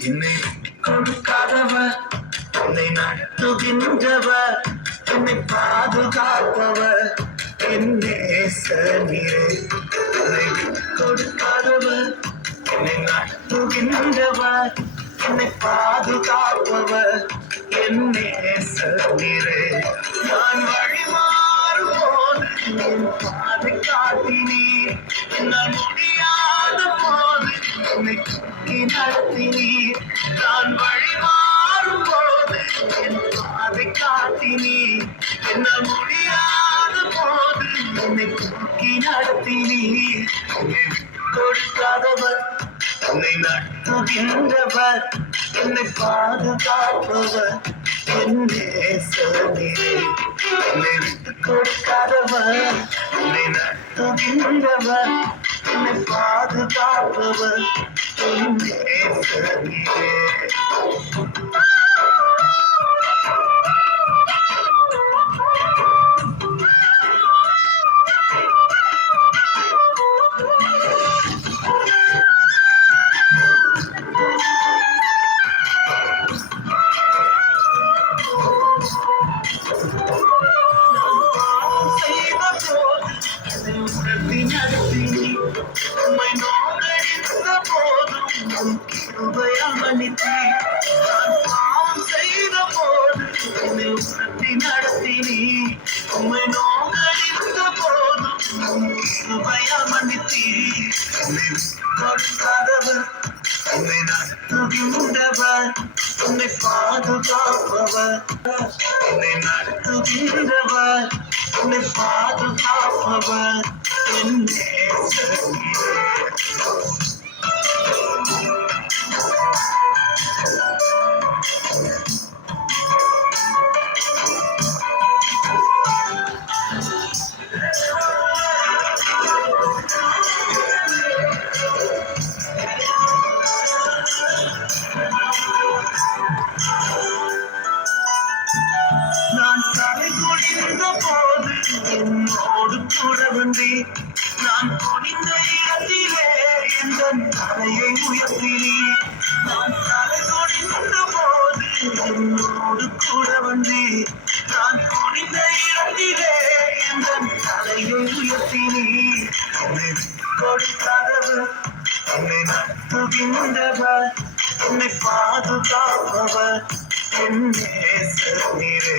என்னை கொடுக்காதவர் என்னை நடத்துகின்றவர் என்னை பாதுகாப்பவர் என்னே சரீரே என்னை கொடுக்காதவர் என்னை நடத்துகின்றவர் என்னை பாதுகாப்பவர் என்னே சரீரே நான் வழிமா மாறும்போது காட்டினீர் என்னால் முடியாத போது என்னை தூக்கி நடத்தினீர் நான் வழி மாறும்போது என் பாதை காட்டினீர் என்னால் முடியாத போது என்னை தூக்கி நடத்தினீர் கொடுக்காதவர் என்னை நடத்துகின்றவர் என்னை பாதுகாப்பவர் என்னே நேசனீரே கொடுக்காதவர் என்னை நடத்துகின்றவர் என்னை பாதுகாப்பவர் என் நேசனீரே போதும் உம் நான் பாவம் செய்த போது என்னை உணர்த்தி நடத்தினீர். உம்மை நோக்கடித்த போதும் உம் கிருபையால் மன்னித்தீர். என்னை கொடுக்காதவர் என்னை நடத்துகின்றவர் என்னை பாதுகாப்பவர் என்னை நடத்துகின்றவர் பாதுகாப்பவர் என் தலை போது என்னோடு கூட வந்தே நான் குனிந்த இடத்திலே எந்த தலையை உயர்த்தினே நான் தலை குனிந்த போது என்னோடு கூட வந்தே நான் குனிந்த இடத்திலே எந்த தலையை உயர்த்தினே என்னை கொடுக்காதவர் என்னை நடத்துகின்றவர் என்னை பாதுகாப்பவர் என் நேசனீரே